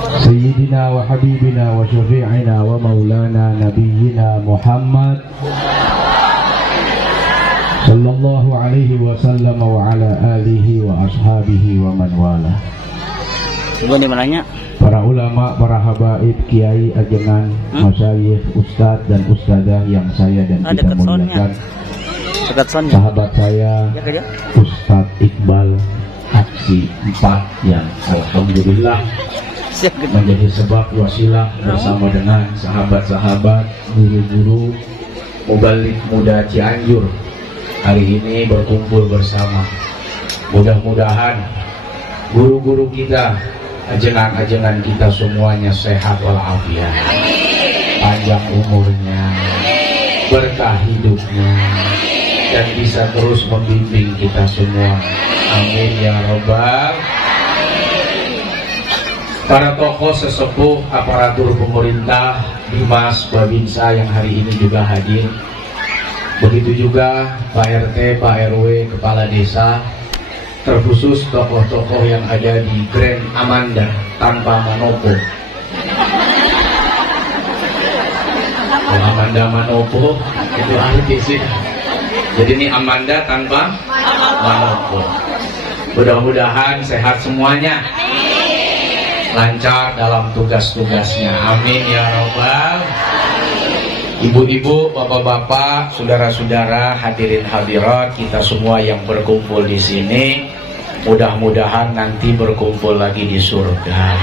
سيدنا وحبيبنا وشفيعنا ومولانا نبينا محمد صلى الله عليه وسلم وعلى آله وأصحابه ومن والاه. Para ulama, para habaib, kiai, ajengan, masyayikh, ustadz dan ustadzah yang saya dan kita muliakan, sahabat saya Ustadz Iqbal Aksi 4 yang alhamdulillah menjadi sebab wasilah bersama dengan sahabat-sahabat, guru-guru mubalik muda Cianjur hari ini berkumpul bersama. Mudah-mudahan guru-guru kita, ajengan-ajengan kita semuanya sehat walafiat, panjang umurnya, berkah hidupnya, dan bisa terus membimbing kita semua. Amin ya robbal. Para tokoh sesepuh aparatur pemerintah, Dimas Babinsa yang hari ini juga hadir, begitu juga Pak RT, Pak RW, Kepala Desa, terkhusus tokoh-tokoh yang ada di Grand Amanda tanpa Manopo. Amanda Manopo itu artis sih. Jadi ini Amanda tanpa Manopo. Mudah-mudahan sehat semuanya, lancar dalam tugas-tugasnya. Amin ya robbal. Ibu-ibu, bapak-bapak, saudara-saudara, hadirin hadirat, kita semua yang berkumpul di sini, mudah-mudahan nanti berkumpul lagi di surga.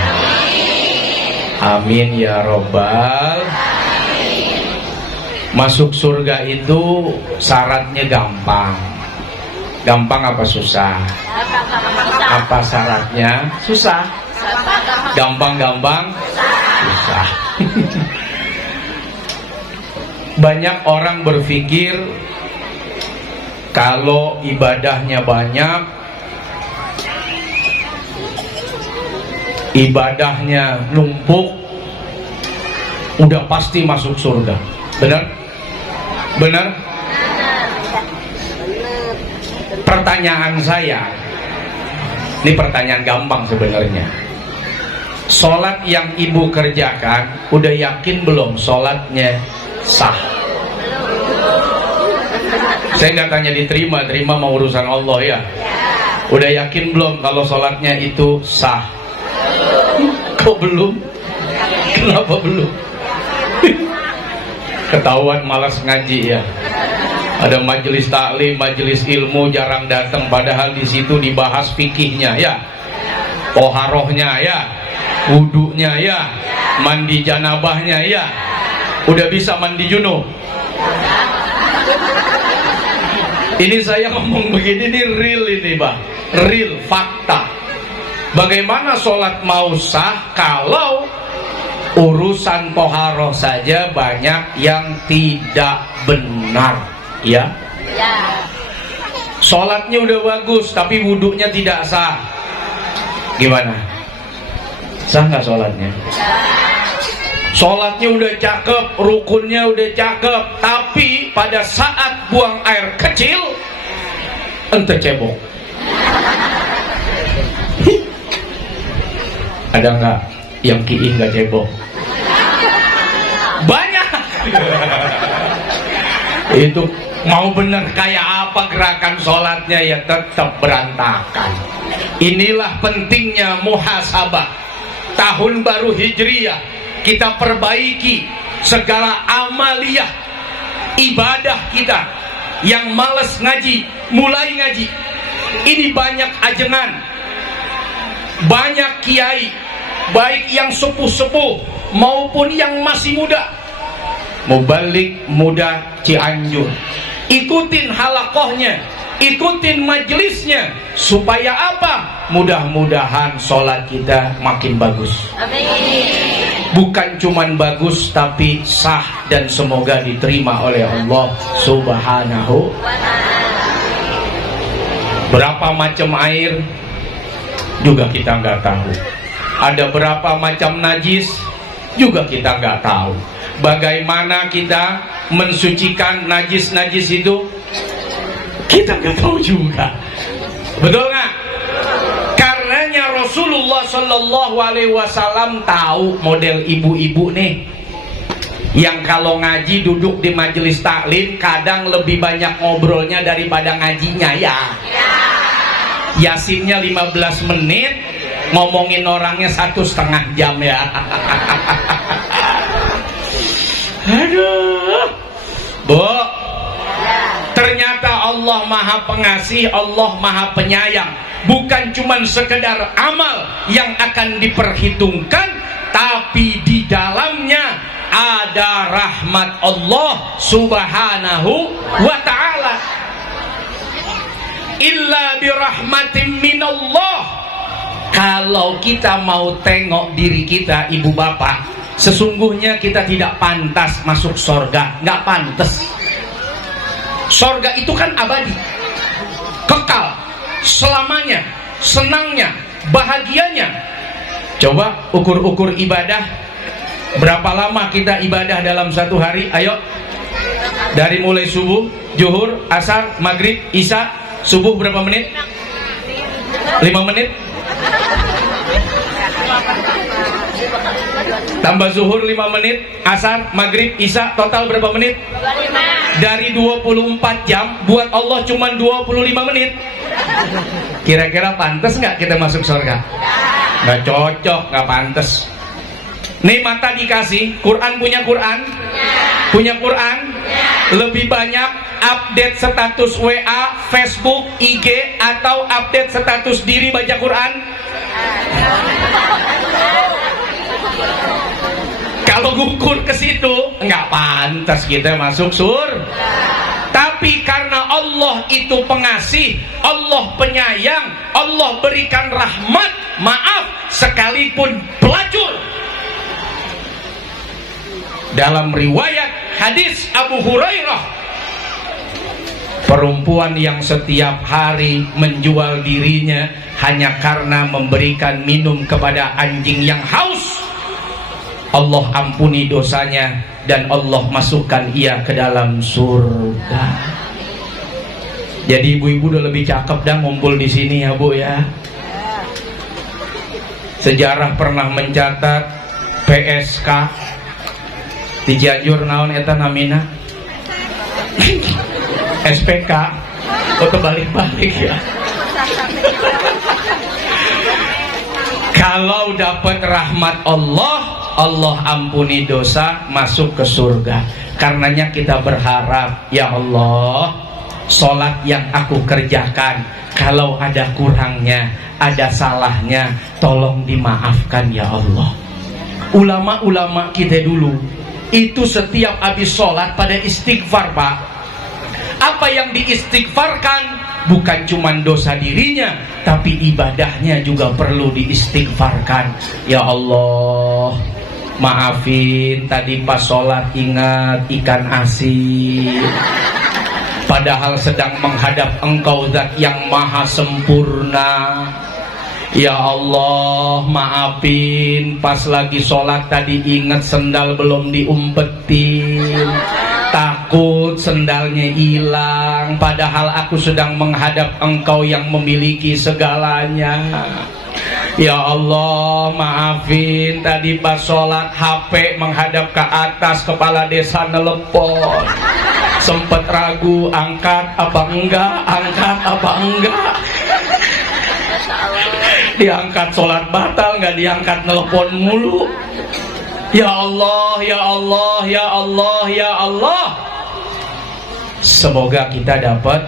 Amin ya robbal. Masuk surga itu syaratnya gampang. Gampang apa susah? Apa syaratnya? Susah. Gampang-gampang susah. Banyak orang berpikir kalau ibadahnya banyak, ibadahnya numpuk, udah pasti masuk surga. Benar? Benar? Pertanyaan saya, ini pertanyaan gampang sebenarnya. Sholat yang ibu kerjakan, udah yakin belum sholatnya sah? Saya nggak tanya diterima, terima mau urusan Allah ya. Udah yakin belum kalau sholatnya itu sah? Kok belum? Kenapa belum? Ketahuan malas ngaji ya. Ada majelis taklim, majelis ilmu jarang datang, padahal di situ dibahas fikihnya ya, toharohnya ya, wudunya ya, mandi janabahnya ya. Udah bisa mandi junub. Ini saya ngomong begini, ini real ini Bah, real fakta. Bagaimana sholat mau sah kalau urusan toharoh saja banyak yang tidak benar ya? Sholatnya udah bagus tapi wudhunya tidak sah, gimana? Sah nggak sholatnya? Sholatnya udah cakep, rukunnya udah cakep, tapi pada saat buang air kecil ente cebok. Ada nggak yang kiing nggak cebok? Banyak. Itu mau bener kayak apa gerakan sholatnya ya tetap berantakan. Inilah pentingnya muhasabah. Tahun baru Hijriyah kita perbaiki segala amaliyah ibadah kita. Yang males ngaji, mulai ngaji. Ini banyak ajengan, banyak kiai, baik yang sepuh-sepuh maupun yang masih muda. Mubalik muda Cianjur, ikutin halakohnya, ikutin majelisnya, supaya apa? Mudah-mudahan sholat kita makin bagus. Bukan cuman bagus tapi sah dan semoga diterima oleh Allah Subhanahu. Berapa macam air juga kita nggak tahu. Ada berapa macam najis juga kita nggak tahu. Bagaimana kita mensucikan najis-najis itu kita nggak tahu juga. Betul nggak? Karenanya Rasulullah Shallallahu Alaihi Wasallam tahu model ibu-ibu nih, yang kalau ngaji duduk di majelis taklim kadang lebih banyak ngobrolnya daripada ngajinya ya. Yasinnya 15 menit, ngomongin orangnya 1,5 jam ya. Aduh, Bu, ternyata Allah Maha Pengasih, Allah Maha Penyayang. Bukan cuman sekedar amal yang akan diperhitungkan, tapi di dalamnya ada rahmat Allah Subhanahu wa ta'ala. Illa birahmatin minallah. Kalau kita mau tengok diri kita, ibu bapak, sesungguhnya kita tidak pantas masuk surga. Nggak pantas. Surga itu kan abadi, kekal, selamanya, senangnya, bahagianya. Coba ukur-ukur ibadah. Berapa lama kita ibadah dalam satu hari? Ayo, dari mulai subuh, zuhur, asar, maghrib, isya. Subuh berapa menit? 5 menit. Tambah zuhur 5 menit, asar, maghrib, isya, total berapa menit? 25. Dari 24 jam, buat Allah cuma 25 menit. Kira-kira pantas nggak kita masuk surga? Nggak cocok, nggak pantas. Nih mata dikasih, Quran punya Quran? Punya Quran? Lebih banyak update status WA, Facebook, IG, atau update status diri baca Quran? Kalau ngukur ke situ, nggak pantas kita masuk surga. Tapi karena Allah itu pengasih, Allah penyayang, Allah berikan rahmat, maaf sekalipun pelacur. Dalam riwayat hadis Abu Hurairah, perempuan yang setiap hari menjual dirinya hanya karena memberikan minum kepada anjing yang haus, Allah ampuni dosanya dan Allah masukkan ia ke dalam surga. Jadi ibu-ibu udah lebih cakep dah ngumpul di sini ya Bu ya. Sejarah pernah mencatat PSK di Cianjur naon eta namina SPK atau balik-balik ya. Kalau dapat rahmat Allah, Allah ampuni dosa, masuk ke surga. Karenanya kita berharap, ya Allah, sholat yang aku kerjakan, kalau ada kurangnya, ada salahnya, tolong dimaafkan ya Allah. Ulama-ulama kita dulu itu setiap habis sholat pada istighfar, Pak. Apa yang diistighfarkan bukan cuma dosa dirinya, tapi ibadahnya juga perlu diistighfarkan. Ya Allah, maafin tadi pas sholat ingat ikan asin, padahal sedang menghadap Engkau Zat yang maha sempurna. Ya Allah, maafin pas lagi sholat tadi ingat sendal belum diumpetin, takut sendalnya hilang, padahal aku sedang menghadap Engkau yang memiliki segalanya. Ya Allah, maafin tadi pas sholat HP menghadap ke atas, kepala desa nelepon, sempet ragu angkat apa enggak, angkat apa enggak, diangkat sholat batal, nggak diangkat nelepon mulu. Ya Allah, ya Allah, ya Allah, ya Allah. Semoga kita dapat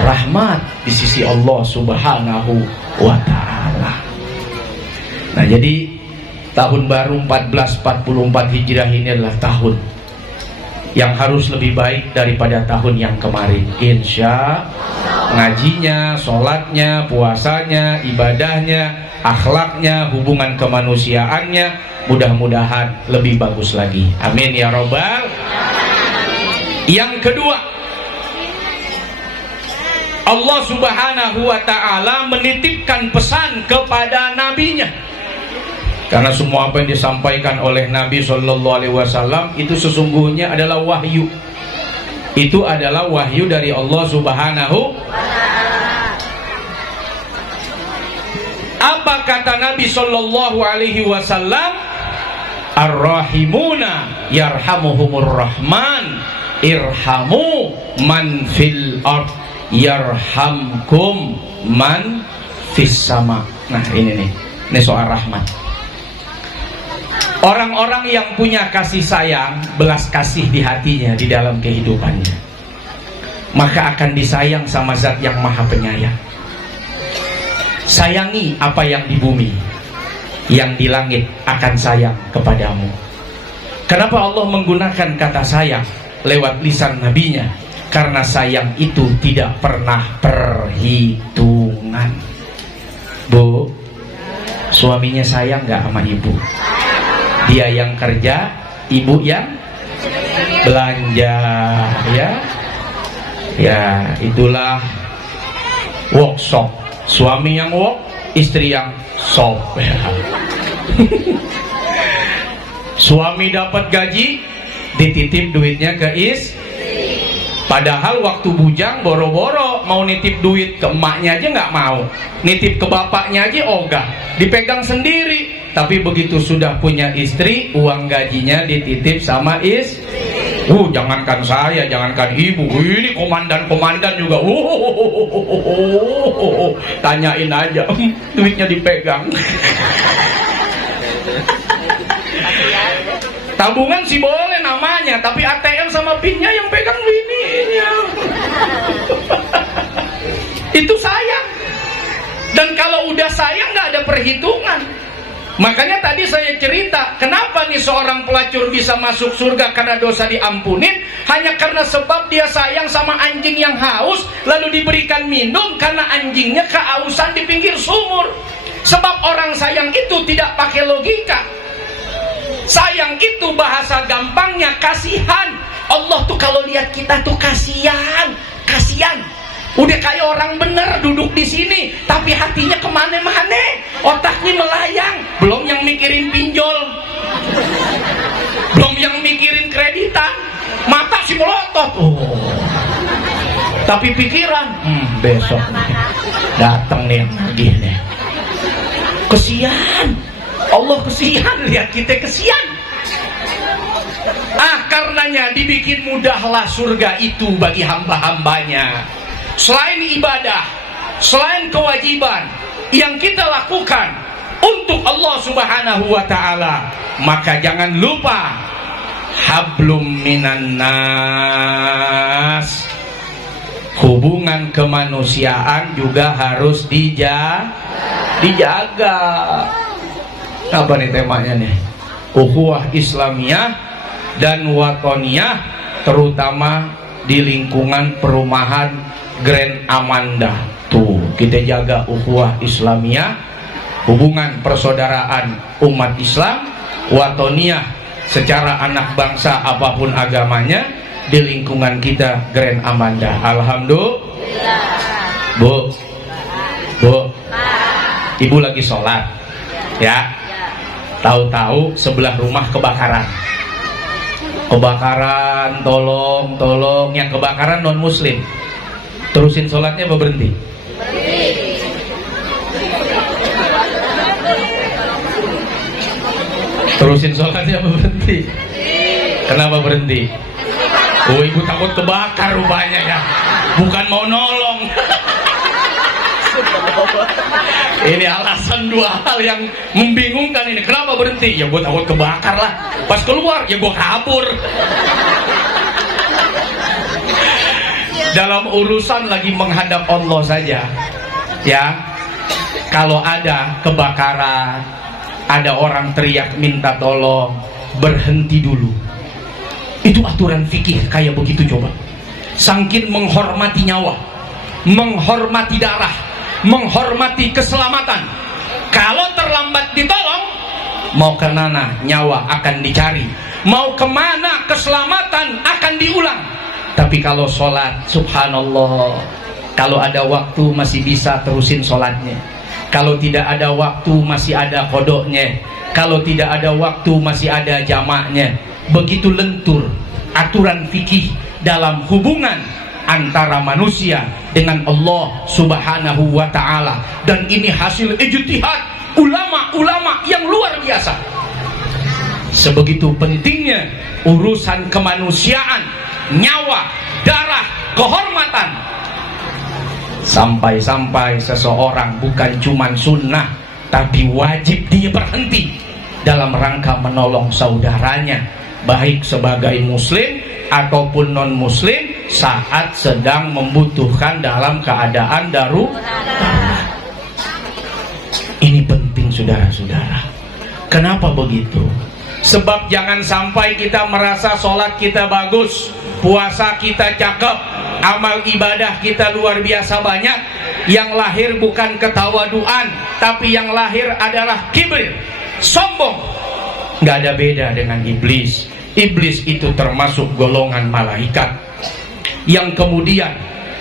rahmat di sisi Allah Subhanahu wa ta'ala. Nah, jadi tahun baru 1444 Hijrah ini adalah tahun yang harus lebih baik daripada tahun yang kemarin. Insya ngajinya, sholatnya, puasanya, ibadahnya, akhlaknya, hubungan kemanusiaannya, mudah-mudahan lebih bagus lagi. Amin ya robbal. Yang kedua, Allah Subhanahu wa ta'ala menitipkan pesan kepada nabinya. Karena semua apa yang disampaikan oleh Nabi Shallallahu Alaihi Wasallam itu sesungguhnya adalah wahyu. Itu adalah wahyu dari Allah Subhanahu. Apa kata Nabi Shallallahu Alaihi Wasallam? Ar-rahimuna yarhamuhumur rahman, irhamu man fil ard yarhamkum man fis sama. Nah ini soal rahmat. Orang-orang yang punya kasih sayang, belas kasih di hatinya, di dalam kehidupannya, maka akan disayang sama Zat yang Maha Penyayang. Sayangi apa yang di bumi, yang di langit akan sayang kepadamu. Kenapa Allah menggunakan kata sayang lewat lisan nabinya? Karena sayang itu tidak pernah perhitungan. Bu, suaminya sayang nggak sama ibu? Dia yang kerja, ibu yang belanja, ya. Ya, itulah workshop. Suami yang work, istri yang shop. Suami dapat gaji, dititip duitnya ke padahal waktu bujang boro-boro mau nitip duit ke emaknya aja nggak mau, nitip ke bapaknya aja ogah, dipegang sendiri. Tapi begitu sudah punya istri, uang gajinya dititip sama jangankan saya, jangankan ibu, ini komandan juga, tanyain aja, duitnya dipegang. Tabungan sih boleh namanya, tapi ATM sama PIN-nya yang pegang bininya. Itu sayang. Dan kalau udah sayang nggak ada perhitungan. Makanya tadi saya cerita, kenapa nih seorang pelacur bisa masuk surga karena dosa diampunin? Hanya karena sebab dia sayang sama anjing yang haus, lalu diberikan minum karena anjingnya kehausan di pinggir sumur. Sebab orang sayang itu tidak pakai logika. Sayang itu bahasa gampangnya kasihan. Allah tuh kalau lihat kita tuh kasihan. Udah kayak orang bener duduk di sini, tapi hatinya kemana-mana, otaknya melayang. Belum yang mikirin pinjol, belum yang mikirin kreditan, mata si melotot. Tapi pikiran, besok datang nih yang nagih nih. Kesian, Allah kesian, lihat kita kesian. Karenanya dibikin mudahlah surga itu bagi hamba-hambanya. Selain ibadah, selain kewajiban yang kita lakukan untuk Allah Subhanahu wa ta'ala, maka jangan lupa hablum minan nas. Hubungan kemanusiaan juga harus dijaga. Apa nih temanya nih? Ukhuwah Islamiyah dan Watoniyah, terutama di lingkungan perumahan Grand Amanda. Tuh, kita jaga ukhuwah Islamiyah, hubungan persaudaraan umat Islam, Watoniyah secara anak bangsa apapun agamanya di lingkungan kita Grand Amanda. Alhamdulillah. Bu, ibu lagi sholat, ya. Tahu-tahu sebelah rumah kebakaran, tolong yang kebakaran non muslim. Terusin sholatnya apa berhenti? Terusin sholatnya apa berhenti? Kenapa berhenti? Oh, ibu takut kebakar rupanya ya, bukan mau nolong. Ini alasan dua hal yang membingungkan ini. Kenapa berhenti? Ya gue takut kebakar lah. Pas keluar ya gue kabur. Dalam urusan lagi menghadap Allah saja, ya, kalau ada kebakaran, ada orang teriak minta tolong, berhenti dulu. Itu aturan fikih kayak begitu coba. Sangkin menghormati nyawa, menghormati darah, menghormati keselamatan. Kalau terlambat ditolong, mau kemana nyawa akan dicari, mau kemana keselamatan akan diulang. Tapi kalau sholat, subhanallah, kalau ada waktu masih bisa terusin sholatnya. Kalau tidak ada waktu masih ada kodoknya. Kalau tidak ada waktu masih ada jamaknya. Begitu lentur aturan fikih dalam hubungan antara manusia dengan Allah Subhanahu wa ta'ala. Dan ini hasil ijtihad ulama-ulama yang luar biasa. Sebegitu pentingnya urusan kemanusiaan, nyawa, darah, kehormatan, sampai-sampai seseorang bukan cuman sunnah tapi wajib dia berhenti dalam rangka menolong saudaranya, baik sebagai muslim ataupun non muslim saat sedang membutuhkan dalam keadaan darurat. Ini penting saudara-saudara. Kenapa begitu? Sebab jangan sampai kita merasa sholat kita bagus, puasa kita cakep, amal ibadah kita luar biasa banyak, yang lahir bukan ketawaduan, tapi yang lahir adalah kibir, sombong. Nggak ada beda dengan iblis. Iblis itu termasuk golongan malaikat yang kemudian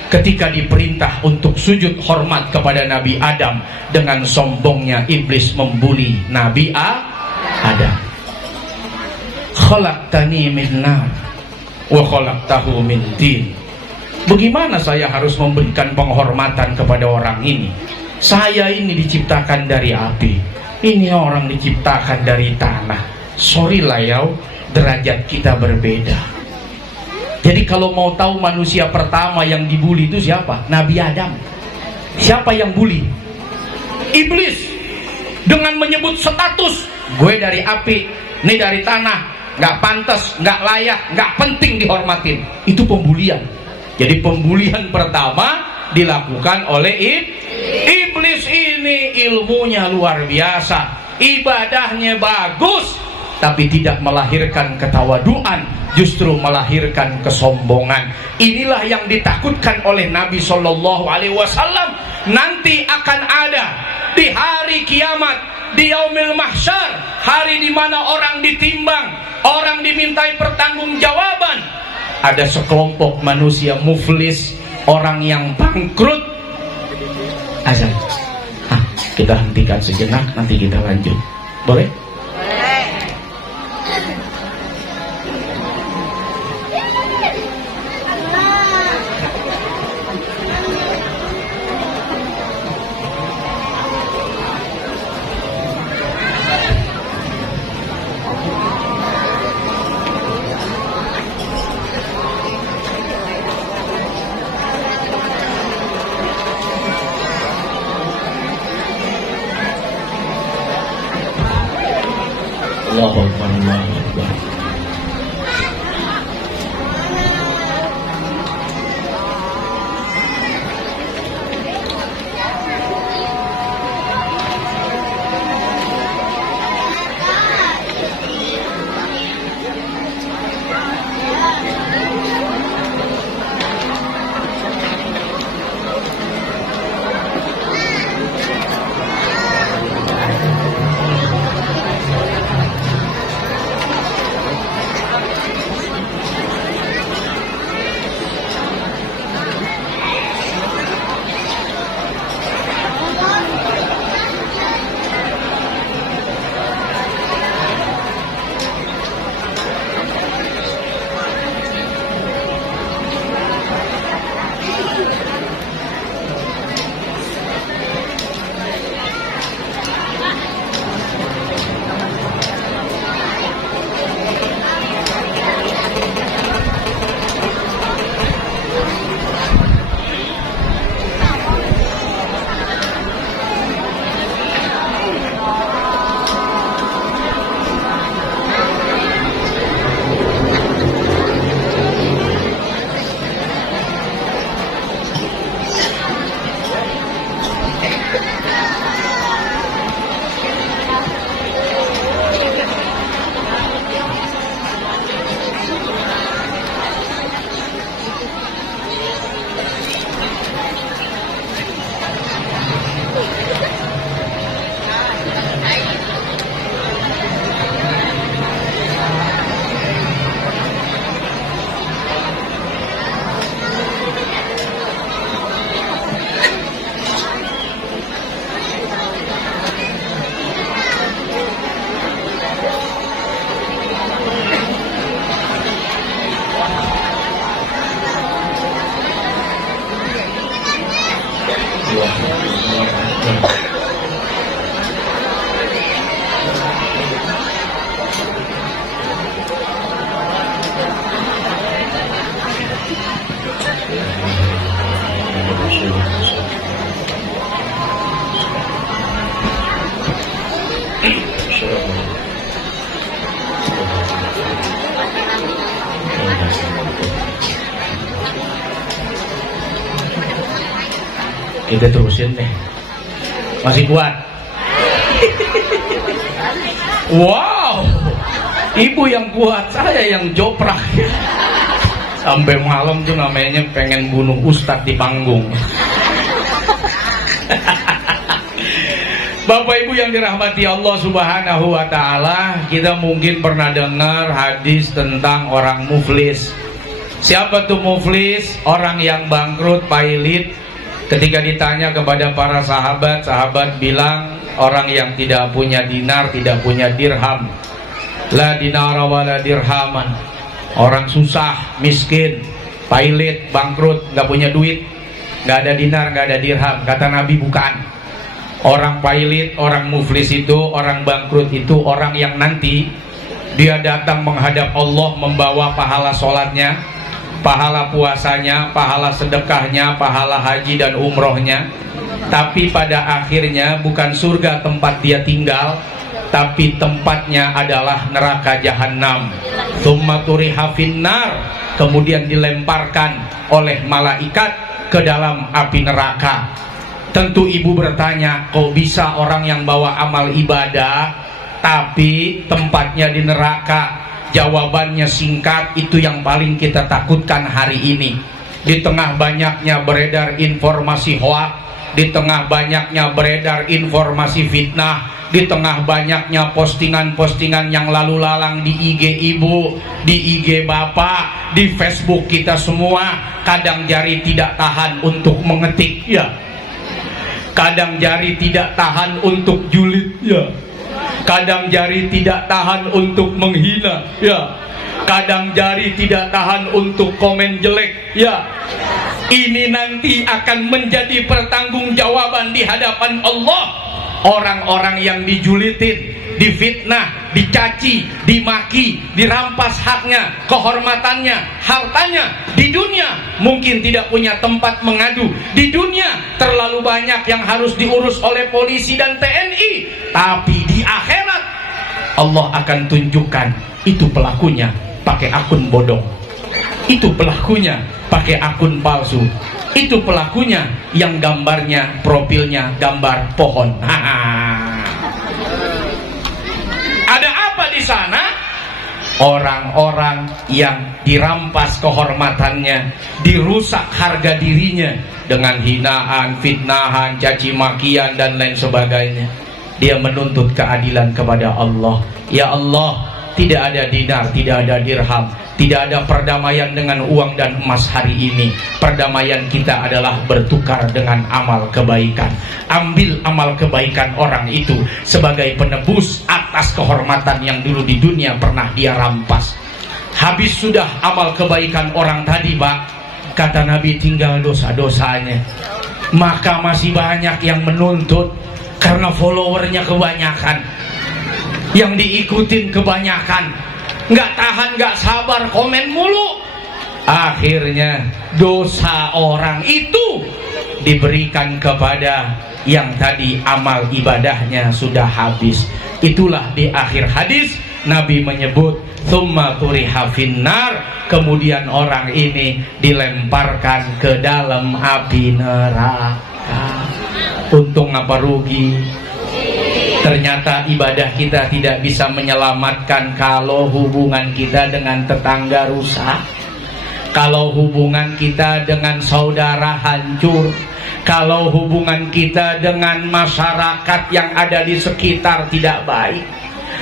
ketika diperintah untuk sujud hormat kepada Nabi Adam, dengan sombongnya iblis membuli Nabi Adam. Khalaqtani min nar wa khalaqtahu min tin. Bagaimana saya harus memberikan penghormatan kepada orang ini? Saya ini diciptakan dari api, ini orang diciptakan dari tanah. Sorry lah ya, derajat kita berbeda. Jadi kalau mau tahu manusia pertama yang dibully itu siapa? Nabi Adam. Siapa yang bully? Iblis. Dengan menyebut status, gue dari api, ini dari tanah, nggak pantas, nggak layak, nggak penting dihormatin. Itu pembulian. Jadi pembulian pertama dilakukan oleh iblis. Ini ilmunya luar biasa, ibadahnya bagus, tapi tidak melahirkan ketawaduan, justru melahirkan kesombongan. Inilah yang ditakutkan oleh Nabi Shallallahu Alaihi Wasallam. Nanti akan ada di hari kiamat, di yaumil mahsyar, hari di mana orang ditimbang, orang dimintai pertanggungjawaban. Ada sekelompok manusia muflis, orang yang bangkrut. Azan. Kita hentikan sejenak, nanti kita lanjut. Boleh? Allahu Akbar, Allahu Akbar. Kita terusin deh. Masih kuat? Wow, ibu yang kuat, saya yang joprak. Sampai malam tuh namanya pengen bunuh ustadz di panggung. Bapak Ibu yang dirahmati Allah Subhanahu wa Ta'ala, kita mungkin pernah dengar hadis tentang orang muflis. Siapa tuh muflis? Orang yang bangkrut, pailit. Ketika ditanya kepada para sahabat, sahabat bilang orang yang tidak punya dinar, tidak punya dirham. La dinara wa la dirhaman. Orang susah, miskin, pailit, bangkrut, nggak punya duit, nggak ada dinar, nggak ada dirham. Kata Nabi, bukan. Orang pailit, orang muflis itu, orang bangkrut itu orang yang nanti dia datang menghadap Allah membawa pahala sholatnya, pahala puasanya, pahala sedekahnya, pahala haji dan umrohnya. Tapi pada akhirnya bukan surga tempat dia tinggal, tapi tempatnya adalah neraka jahanam. Tsumma turiha finnar, kemudian dilemparkan oleh malaikat ke dalam api neraka. Tentu ibu bertanya, kok bisa orang yang bawa amal ibadah tapi tempatnya di neraka? Jawabannya singkat, itu yang paling kita takutkan hari ini. Di tengah banyaknya beredar informasi hoak, di tengah banyaknya beredar informasi fitnah, di tengah banyaknya postingan-postingan yang lalu lalang di IG ibu, di IG bapak, di Facebook kita semua, kadang jari tidak tahan untuk mengetik, ya. Kadang jari tidak tahan untuk julid, ya. Kadang jari tidak tahan untuk menghina, ya. Kadang jari tidak tahan untuk komen jelek, ya. Ini nanti akan menjadi pertanggungjawaban di hadapan Allah. Orang-orang yang dijulitin, difitnah, dicaci, dimaki, dirampas haknya, kehormatannya, hartanya. Di dunia mungkin tidak punya tempat mengadu. Di dunia terlalu banyak yang harus diurus oleh polisi dan TNI. Tapi di akhirat Allah akan tunjukkan, itu pelakunya pakai akun bodong, itu pelakunya pakai akun palsu, itu pelakunya yang gambarnya, profilnya gambar pohon. Ada apa di sana? Orang-orang yang dirampas kehormatannya, dirusak harga dirinya dengan hinaan, fitnahan, caci makian dan lain sebagainya. Dia menuntut keadilan kepada Allah. Ya Allah, tidak ada dinar, tidak ada dirham, tidak ada perdamaian dengan uang dan emas hari ini. Perdamaian kita adalah bertukar dengan amal kebaikan. Ambil amal kebaikan orang itu sebagai penebus atas kehormatan yang dulu di dunia pernah dia rampas. Habis sudah amal kebaikan orang tadi, Pak, kata Nabi, tinggal dosa-dosanya. Maka masih banyak yang menuntut karena followernya kebanyakan, yang diikutin kebanyakan, nggak tahan, nggak sabar, komen mulu. Akhirnya dosa orang itu diberikan kepada yang tadi amal ibadahnya sudah habis. Itulah di akhir hadis Nabi menyebut tsumma turiha finnar, kemudian orang ini dilemparkan ke dalam api neraka. Untung apa rugi? Ternyata ibadah kita tidak bisa menyelamatkan kalau hubungan kita dengan tetangga rusak, kalau hubungan kita dengan saudara hancur, kalau hubungan kita dengan masyarakat yang ada di sekitar tidak baik.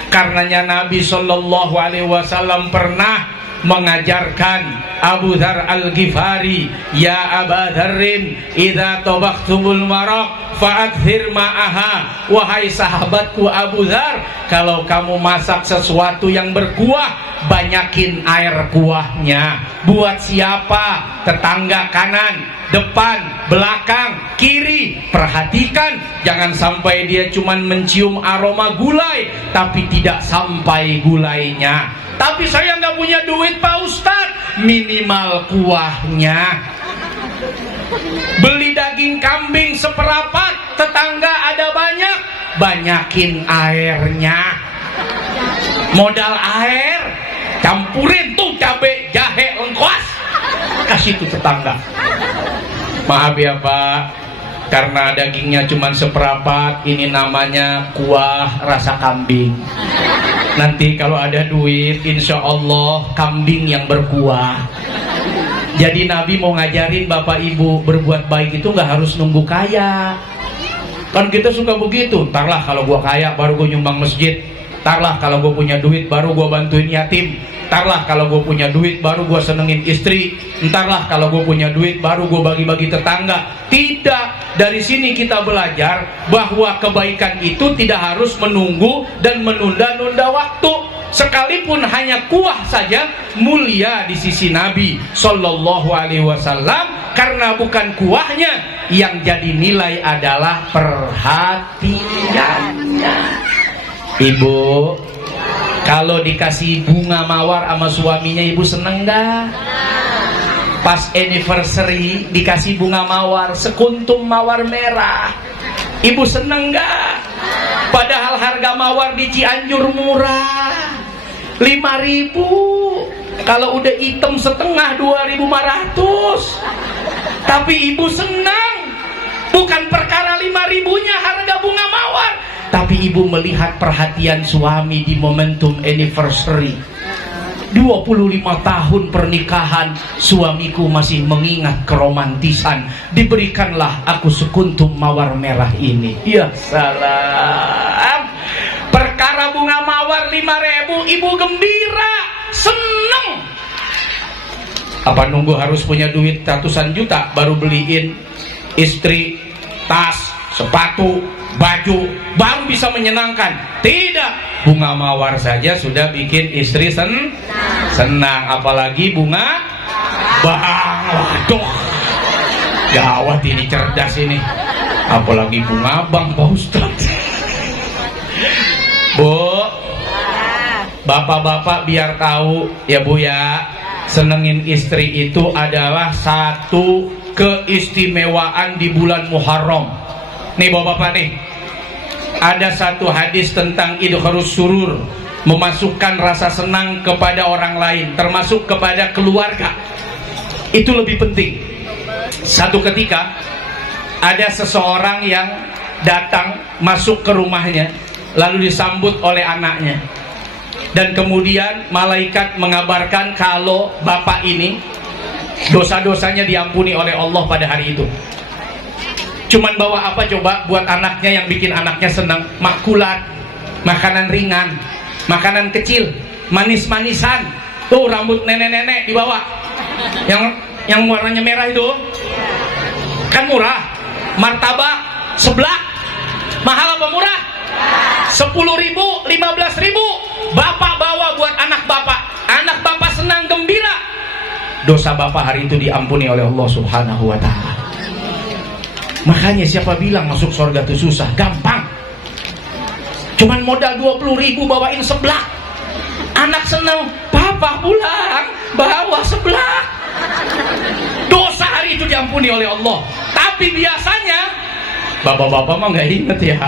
Karenanya Nabi Shallallahu Alaihi Wasallam pernah mengajarkan Abu Dzar Al-Ghifari, ya Aba Dzarrin, idza tabaqtumul maraq fa'akthir ma'aha. Wahai sahabatku Abu Dzar, kalau kamu masak sesuatu yang berkuah, banyakin air kuahnya. Buat siapa? Tetangga kanan, depan, belakang, kiri. Perhatikan, jangan sampai dia cuman mencium aroma gulai tapi tidak sampai gulainya. Tapi saya nggak punya duit Pak Ustadz, minimal kuahnya. Beli daging kambing seperapat, tetangga ada banyak, banyakin airnya. Modal air, campurin tuh cabai, jahe, lengkuas, kasih tuh tetangga. Maaf ya Pak, karena dagingnya cuma seperempat, ini namanya kuah rasa kambing. Nanti kalau ada duit, insya Allah kambing yang berkuah. Jadi Nabi mau ngajarin bapak ibu berbuat baik itu nggak harus nunggu kaya. Kan kita suka begitu, ntarlah kalau gua kaya baru gua nyumbang masjid, ntarlah kalau gua punya duit baru gua bantuin yatim, ntarlah kalau gua punya duit baru gua senengin istri, ntarlah kalau gua punya duit baru gua bagi-bagi tetangga. Tidak, dari sini kita belajar bahwa kebaikan itu tidak harus menunggu dan menunda-nunda waktu. Sekalipun hanya kuah saja mulia di sisi Nabi Sallallahu Alaihi Wasallam, karena bukan kuahnya yang jadi nilai adalah perhatiannya. Ibu, kalau dikasih bunga mawar sama suaminya, ibu seneng gak? Pas anniversary dikasih bunga mawar, sekuntum mawar merah, ibu seneng gak? Padahal harga mawar di Cianjur murah, 5.000. Kalau udah hitam setengah 2.500. Tapi ibu senang, bukan perkara 5.000-nya harga bunga mawar, tapi ibu melihat perhatian suami di momentum anniversary. 25 tahun pernikahan, suamiku masih mengingat keromantisan. Diberikanlah aku sekuntum mawar merah ini. Ya salam. Perkara bunga mawar 5.000, ibu gembira, seneng. Apa nunggu harus punya duit ratusan juta baru beliin istri tas, sepatu, baju, baru bisa menyenangkan? Tidak, bunga mawar saja sudah bikin istri senang, apalagi bunga bang. Waduh, gawat ini, cerdas ini, apalagi bunga bang Pak Ustadz. Bu, bapak-bapak biar tahu ya Bu ya, senengin istri itu adalah satu keistimewaan di bulan Muharram. Nih bapak-bapak nih, ada satu hadis tentang idkharus surur, memasukkan rasa senang kepada orang lain, termasuk kepada keluarga. Itu lebih penting. Satu ketika ada seseorang yang datang masuk ke rumahnya, lalu disambut oleh anaknya, dan kemudian malaikat mengabarkan kalau bapak ini dosa-dosanya diampuni oleh Allah pada hari itu. Cuman bawa apa coba buat anaknya yang bikin anaknya senang? Makulat, makanan ringan, makanan kecil, manis-manisan. Tuh rambut nenek-nenek dibawa, yang warnanya merah itu kan murah. Martabak seblak mahal apa murah? 10.000, 15.000. Bapak bawa buat anak bapak, anak bapak senang gembira. Dosa bapak hari itu diampuni oleh Allah Subhanahu wa ta'ala. Makanya siapa bilang masuk surga itu susah? Gampang. Cuman modal 20.000 bawain seblak, anak senang, papa pulang bawa seblak. Dosa hari itu diampuni oleh Allah. Tapi biasanya bapak-bapak mah nggak inget ya.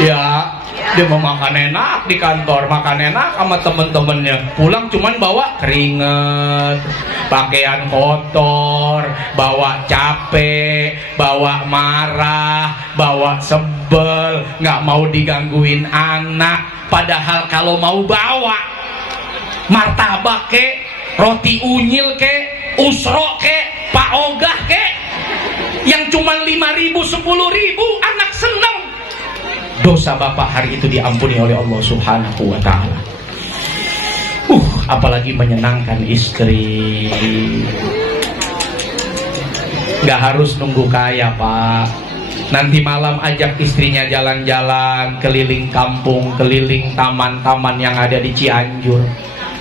Ya, dia mau makan enak di kantor, makan enak sama temen-temennya, pulang cuman bawa keringet, pakaian kotor, bawa capek, bawa marah, bawa sebel, nggak mau digangguin anak. Padahal kalau mau bawa martabak ke, roti unyil ke, usro ke, pak ogah ke, yang cuman 5.000, 10.000, anak seneng. Dosa bapak hari itu diampuni oleh Allah Subhanahu wa ta'ala. Apalagi menyenangkan istri. Gak harus nunggu kaya pak. Nanti malam ajak istrinya jalan-jalan keliling kampung, keliling taman-taman yang ada di Cianjur.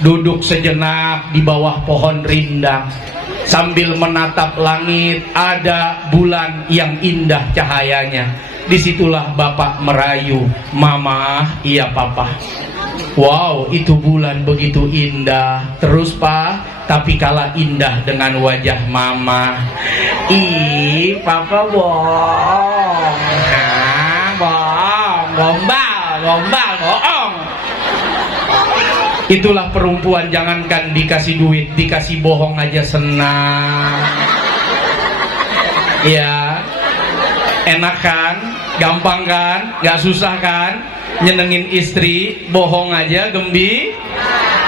Duduk sejenak di bawah pohon rindang, sambil menatap langit, ada bulan yang indah cahayanya. Disitulah bapak merayu, mama, iya papa. Wow, itu bulan begitu indah. Terus pak, tapi kalah indah dengan wajah mama. Ih, papa bohong. Bohong, gombal, bohong. Itulah perempuan, jangankan dikasih duit, dikasih bohong aja senang. Ya. Enak kan? Gampang kan? Gak susah kan? Nyenengin istri, bohong aja,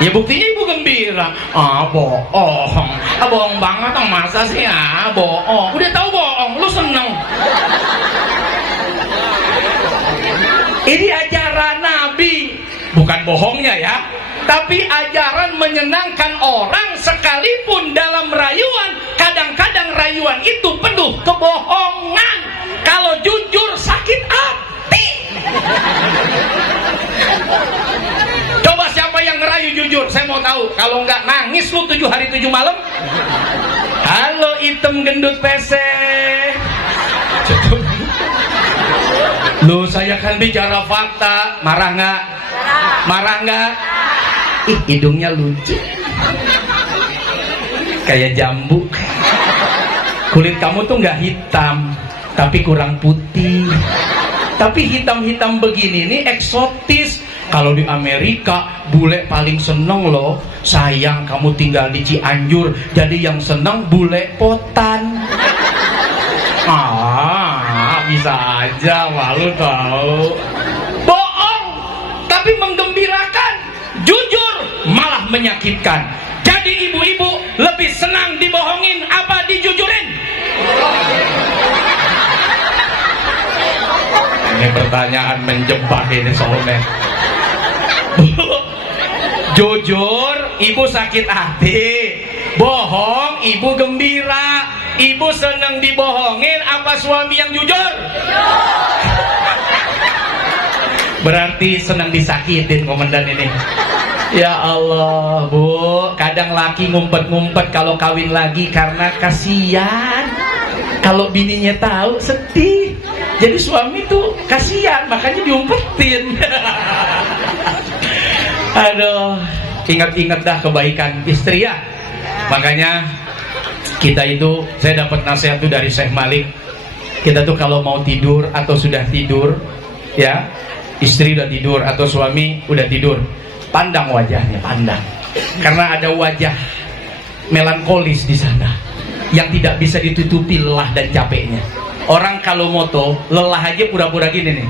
ya buktinya ibu gembira. Bohong. Bohong banget, masa sih? Bohong. Udah tahu bohong, lu seneng. Ini ajaran Nabi, bukan bohongnya ya, tapi ajaran menyenangkan orang sekalipun dalam rayuan. Kadang-kadang rayuan itu penuh kebohongan. Kalau jujur sakit hati. Coba siapa yang ngerayu jujur, saya mau tahu. Kalau nggak nangis lu 7 hari 7 malam. Halo item gendut pesek. Lu saya kan bicara fakta. Marah nggak? Marah nggak? Ih, hidungnya lucu kayak jambu. Kulit kamu tuh nggak hitam, tapi kurang putih. Tapi hitam-hitam begini nih eksotis. Kalau di Amerika bule paling seneng loh. Sayang kamu tinggal di Cianjur, jadi yang seneng bule potan. Bisa aja, malu tahu. Bohong tapi menggembirakan, jujur malah menyakitkan. Jadi ibu-ibu lebih senang dibohongin apa dijujurin? Ini pertanyaan menjebak ini soalnya. Jujur ibu sakit hati, bohong ibu gembira. Ibu senang dibohongin apa suami yang jujur? Berarti senang disakitin komandan ini. Ya Allah bu, kadang laki ngumpet-ngumpet kalau kawin lagi karena kasihan. Kalau bininya tahu sedih. Jadi suami tuh kasihan, makanya diumpetin. Aduh, ingat-ingat dah kebaikan istri ya. Makanya kita itu, saya dapat nasihat tuh dari Syekh Malik. Kita tuh kalau mau tidur atau sudah tidur, ya, istri udah tidur atau suami udah tidur, pandang wajahnya, pandang. Karena ada wajah melankolis di sana yang tidak bisa ditutupi lelah dan capeknya. Orang kalau moto lelah aja pura-pura gini nih.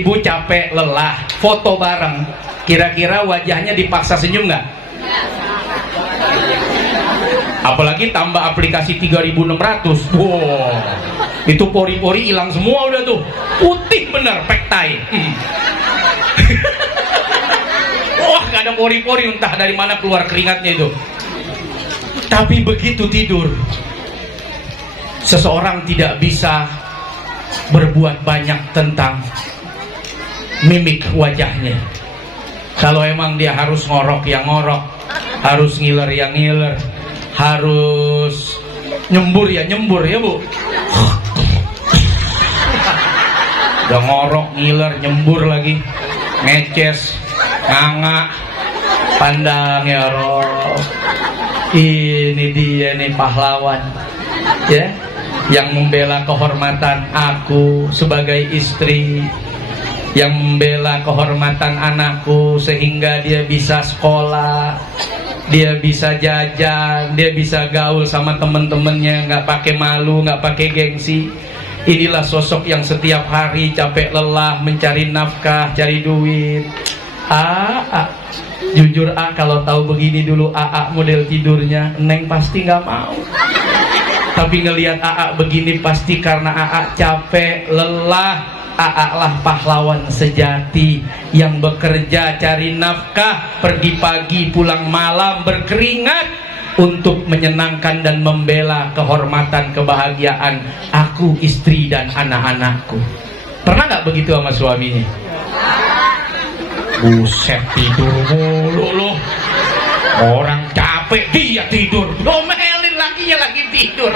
Ibu capek, lelah, foto bareng. Kira-kira wajahnya dipaksa senyum nggak? Apalagi tambah aplikasi 3600. Wow, itu pori-pori hilang semua udah tuh. Putih bener, pektai. Wah, gak ada pori-pori, entah dari mana keluar keringatnya itu. Tapi begitu tidur, seseorang tidak bisa berbuat banyak tentang mimik wajahnya. Kalau emang dia harus ngorok ya ngorok, harus ngiler ya ngiler, harus nyembur ya bu. Udah ngorok, ngiler, nyembur lagi, ngeces, nganga, pandang ya roh. Ini dia nih pahlawan, ya, yang membela kehormatan aku sebagai istri, yang membela kehormatan anakku sehingga dia bisa sekolah, dia bisa jajan, dia bisa gaul sama temen-temennya, nggak pakai malu, nggak pakai gengsi. Inilah sosok yang setiap hari capek lelah mencari nafkah, cari duit. Jujur kalau tahu begini dulu model tidurnya, Neng pasti nggak mau. Tapi ngelihat begini pasti karena capek, lelah. Lah pahlawan sejati yang bekerja cari nafkah, pergi pagi pulang malam berkeringat untuk menyenangkan dan membela kehormatan kebahagiaan aku, istri dan anak-anakku. Pernah nggak begitu sama suaminya? Buset, tidur mulu loh. Orang capek dia tidur, domelin lakinya lagi tidur.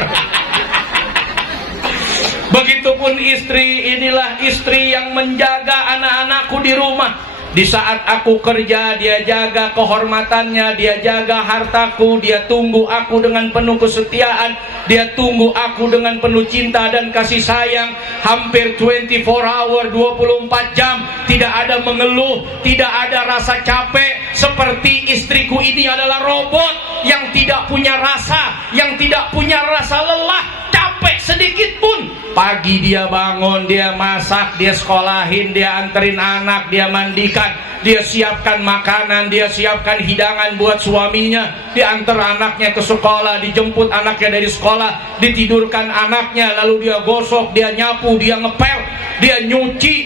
Begitupun istri, inilah istri yang menjaga anak-anakku di rumah. Di saat aku kerja, dia jaga kehormatannya, dia jaga hartaku, dia tunggu aku dengan penuh kesetiaan, dia tunggu aku dengan penuh cinta dan kasih sayang. Hampir 24 hour, 24 jam, tidak ada mengeluh, tidak ada rasa capek. Seperti istriku ini adalah robot yang tidak punya rasa, yang tidak punya rasa lelah, capek capek sedikit pun. Pagi dia bangun, dia masak, dia sekolahin, dia anterin anak, dia mandikan, dia siapkan makanan, dia siapkan hidangan buat suaminya, dia antar anaknya ke sekolah, dijemput anaknya dari sekolah, ditidurkan anaknya, lalu dia gosok, dia nyapu, dia ngepel, dia nyuci,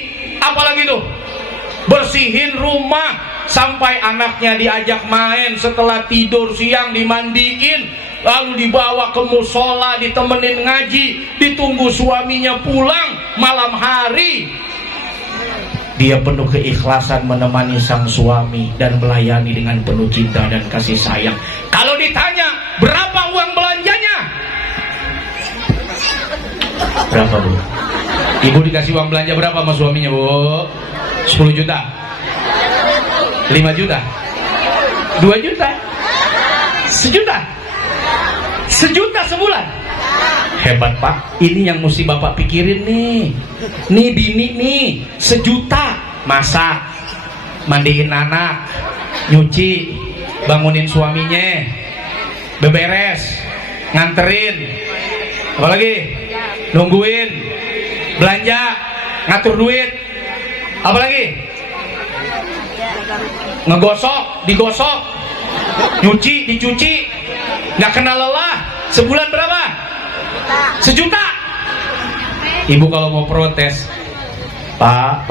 apalagi tuh bersihin rumah, sampai anaknya diajak main, setelah tidur siang dimandiin, lalu dibawa ke musola, ditemenin ngaji, ditunggu suaminya pulang malam hari. Dia penuh keikhlasan menemani sang suami dan melayani dengan penuh cinta dan kasih sayang. Kalau ditanya berapa uang belanjanya, berapa Bu? Ibu dikasih uang belanja berapa sama suaminya Bu? 10 juta? 5 juta? 2 juta? 1 juta? 1 juta sebulan? Hebat Pak, ini yang mesti Bapak pikirin nih. Nih bini nih, 1 juta masak, mandiin anak, nyuci, bangunin suaminya, beberes, nganterin, apalagi nungguin, belanja, ngatur duit, apalagi ngegosok, digosok, nyuci, dicuci, nggak kenal lelah. Sebulan berapa? 1 juta. Ibu kalau mau protes, Pak,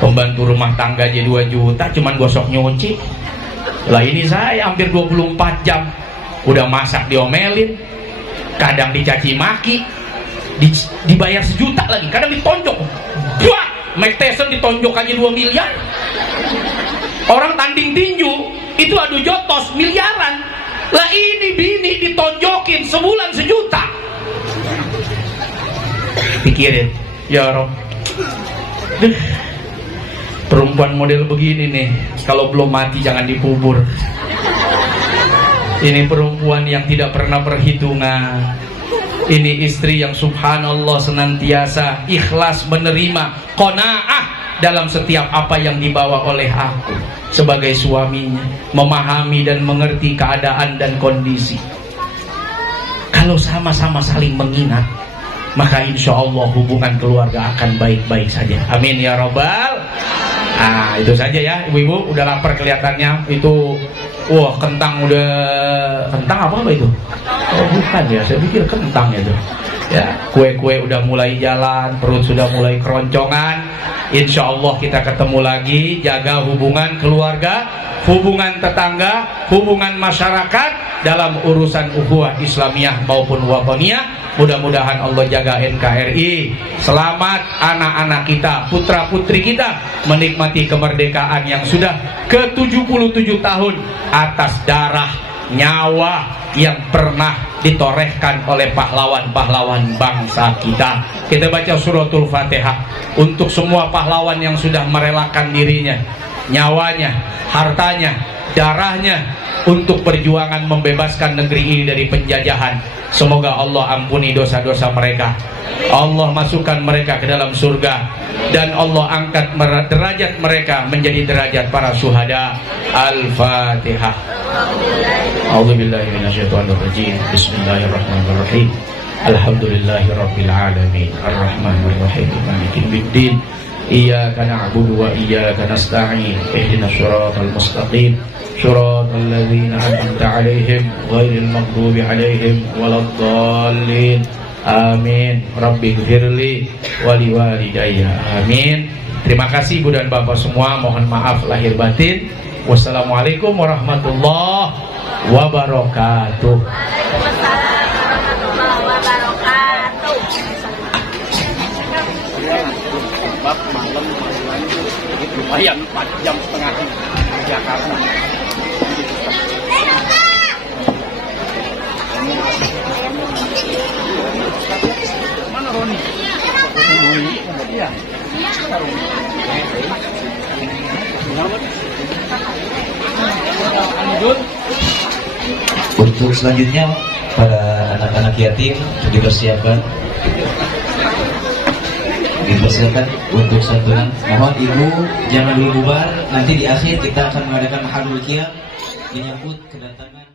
pembantu rumah tangga aja 2 juta cuman gosok nyuci. Lah ini saya hampir 24 jam, udah masak diomelin, kadang dicaci maki, dibayar 1 juta lagi, kadang ditonjok. Buat Mike Tyson ditonjok aja 2 miliar. Orang tanding tinju itu adu jotos miliaran. Lah ini bini ditonjokin sebulan 1 juta. Pikirin, ya Rob, perempuan model begini nih, kalau belum mati jangan dikubur. Ini perempuan yang tidak pernah perhitungan. Ini istri yang subhanallah senantiasa ikhlas menerima, qanaah dalam setiap apa yang dibawa oleh aku sebagai suaminya, memahami dan mengerti keadaan dan kondisi. Kalau sama-sama saling mengingat, maka insya Allah hubungan keluarga akan baik-baik saja. Amin ya robbal. Nah itu saja ya ibu-ibu, udah lapar kelihatannya. Itu wah kentang udah, kentang apa itu? Oh bukan ya, saya pikir kentang itu. Ya kue-kue udah mulai jalan, perut sudah mulai keroncongan. Insya Allah kita ketemu lagi. Jaga hubungan keluarga, hubungan tetangga, hubungan masyarakat dalam urusan ukhuwah Islamiyah maupun wataniyah. Mudah-mudahan Allah jaga NKRI selamat, anak-anak kita, putra-putri kita menikmati kemerdekaan yang sudah ke-77 tahun atas darah nyawa yang pernah ditorehkan oleh pahlawan-pahlawan bangsa kita. Kita baca suratul Fatihah untuk semua pahlawan yang sudah merelakan dirinya, nyawanya, hartanya, darahnya untuk perjuangan membebaskan negeri ini dari penjajahan. Semoga Allah ampuni dosa-dosa mereka, Allah masukkan mereka ke dalam surga, dan Allah angkat derajat mereka menjadi derajat para syuhada. Al-Fatihah. A'udzubillahi minasyaitonirrajim. Bismillahirrahmanirrahim. Alhamdulillahirabbil alamin. Arrahmanirrahim. Maliki yaumiddin. Iyyaka na'budu wa iyyaka nasta'in. Ihdinas shiratal mustaqim. Shiratal ladzina an'amta 'alaihim ghairil maghdubi 'alaihim waladdallin. Amin. Rabbighfirli wa liwalidayya. Amin. Terima kasih Ibu dan Bapak semua. Mohon maaf lahir batin. Wassalamualaikum warahmatullahi wabarakatuh. Waalaikumsalam warahmatullahi wabarakatuh. Sebab malam lumayan 4 jam setengah di Jakarta. Mana Roni? Iya. Untuk selanjutnya para anak-anak yatim dipersiapkan untuk santunan. Mohon ibu jangan dulu bubar, nanti di akhir kita akan mengadakan mahalul qiyam menyambut kedatangan